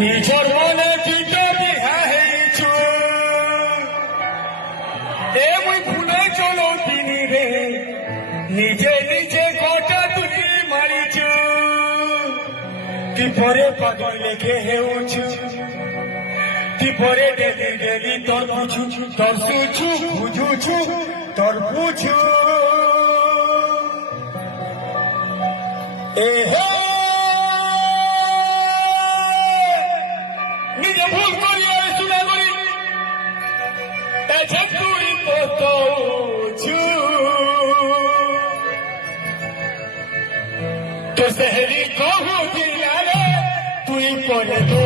নিজর মনে পিটো বিহা হেইছু এ মুই ভুলে চলো তিনি রে নিজে নিজে কটা তুই মারিছু কি পরে পাগল লেখে হেউছু কি পরে ডেলি ডেলি তোর বুঝু তোর সুছু বুঝুছু তোর বুঝু এ হে নিজে ভুল করি আর সুনা করি তাছাড়া তুই পতছু তো সেহরি কহু দিলারে তুই পরে দো